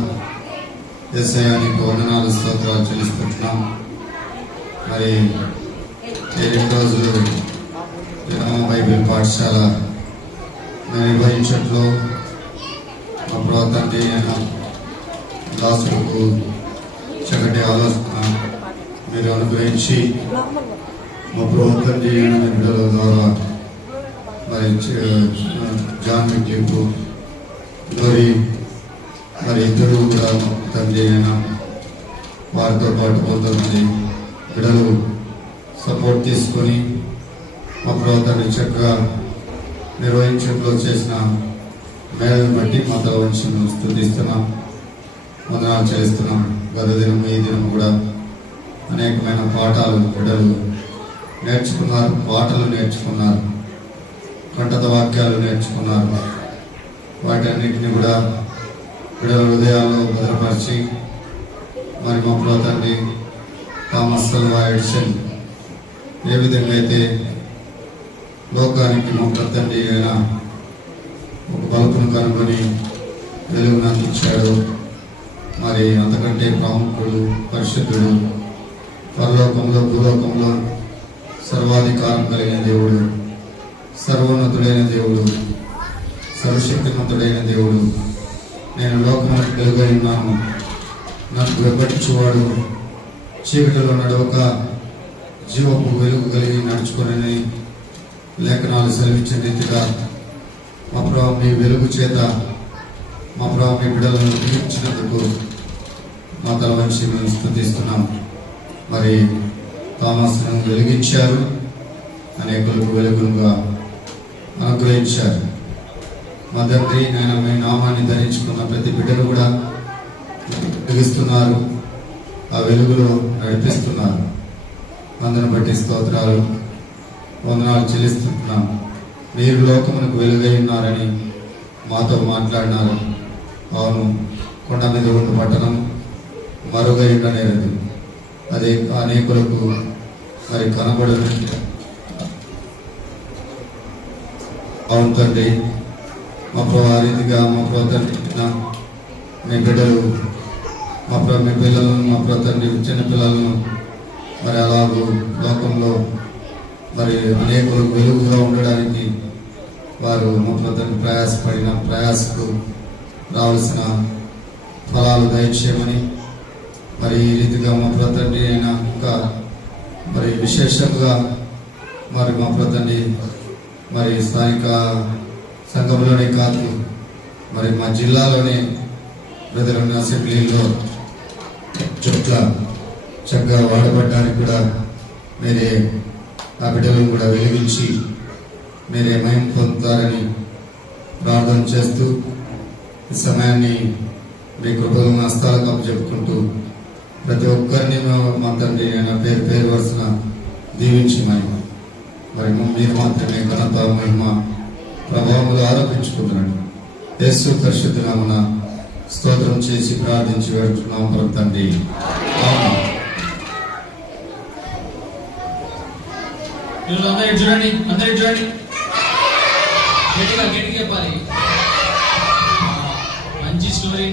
యేసయ్య నీకు వందనాలు, స్తోత్రాలు చెల్లిస్తున్నాం. మరి రోజు బైబిల్ పాఠశాల నిర్వహించట్లో మా తండ్రి అయిన దాసులకు చక్కటి ఆలోచన మీరు అనుగ్రహించి మా తండ్రి అయిన బిడ్డల ద్వారా మరి జాన్ విద్యకు మరి ఇద్దరు కూడా తండ్రి అయిన వారితో పాటు కొంతమంది బిడ్డలు సపోర్ట్ తీసుకొని మా తండ్రి చక్కగా నిర్వహించడంలో చేసిన మేళను బట్టి మా తల వంచి స్తుతిస్తున్నాం, వందనాలు చేస్తున్నాం. గత దినం ఈ దినం కూడా అనేకమైన పాఠాలు బిడ్డలు నేర్చుకున్నారు, పాటలు నేర్చుకున్నారు, కంఠత వాక్యాలు నేర్చుకున్నారు. వాటన్నిటిని కూడా బిడ్డల హృదయాల్లో భద్రపరిచి మరి మా తండ్రి థామస్ అల్వా ఎడిసన్ ఏ విధంగా అయితే లోకానికి మా తండ్రి అయిన ఒక బల్బును కనుగొని వెలుగును అందించాడు. మరి అంతకంటే ప్రాముఖ్యుడు, పరిశుద్ధుడు, పరలోకంలో భూలోకంలో సర్వాధికారం కలిగిన దేవుడు, సర్వోన్నతుడైన దేవుడు, సర్వశక్తిమంతుడైన దేవుడు. నేను లోకములకు వెలుగై ఉన్నాను, నాకు వెంబడించువాడు చీకటిలో నడవక జీవపు వెలుగు కలిగి నడుచుకొని లేఖనాలు సెలవించిన రీతిగా మా ప్రభు మీ వెలుగు చేత మా ప్రభు మీ బిడ్డలను పిలిపించినందుకు మా తల వంచి మేము స్తుతిస్తున్నాం. మరి థామస్ను వెలిగించారు, అనేకులకు వెలుగులుగా అనుగ్రహించారు. మా తండ్రి నేను మీ నామాన్ని ధరించుకున్న ప్రతి బిడ్డను కూడా వెలిగిస్తున్నారు, ఆ వెలుగులో నడిపిస్తున్నారు. అందును బట్టి స్తోత్రాలు, వందనాలు చెల్లిస్తున్నాం. మీరు లోకమునకు వెలుగై ఉన్నారని మాతో మాట్లాడినారు. అవును, కొండ మీద ఉన్న పట్టణం మరుగై ఉండనేది, అదే అనేకులకు మరి కనబడని. అవును తండ్రి, మా ప్రభు ఆ రీతిగా మా ప్రభు తండ్రి మీ బిడ్డలు మా ప్రభు మీ పిల్లలను మా ప్రభు తండ్రి చిన్న పిల్లలను మరి అలాగూ లోకంలో మరి అనేకులకు వెలుగుగా ఉండడానికి వారు మా ప్రభు తండ్రి ప్రయాసపడిన ప్రయాసకు రావాల్సిన ఫలాలు దయచేయమని, మరి ఈ రీతిగా మా ప్రభు తండ్రి అయినా ఇంకా మరి విశేషంగా మరి మా ప్రభు తండ్రి మరి స్థానిక సంఘంలోనే కాదు, మరి మా జిల్లాలోనే బ్రదర్ అసెంబ్లీలో చుట్ల చక్కగా వాడబడ్డానికి కూడా మీరే ఆ బిడ్డలను కూడా వెలిగించి మీరే మహిమ పొందుతారని ప్రార్థన చేస్తూ ఈ సమయాన్ని మీ కృపలు హస్తాలకు అప్పచెప్పుకుంటూ ప్రతి ఒక్కరిని మా తండ్రి నేను పేరు పేరు వరుసన దీవించి మరి మీరు మాత్రమే ఘనత మహిమ ప్రభావములు ఆరోపించుకుంటున్నాడు. యేసు పరిశుద్ధ నామమున స్తోత్రం చేసి ప్రార్థించి వేడుచున్నాము ప్రభు తండ్రి. అందరికి చూడండి, అందరికి చూడండి, గట్టిగా గట్టిగా చెప్పాలి. మంచి స్టోరీ.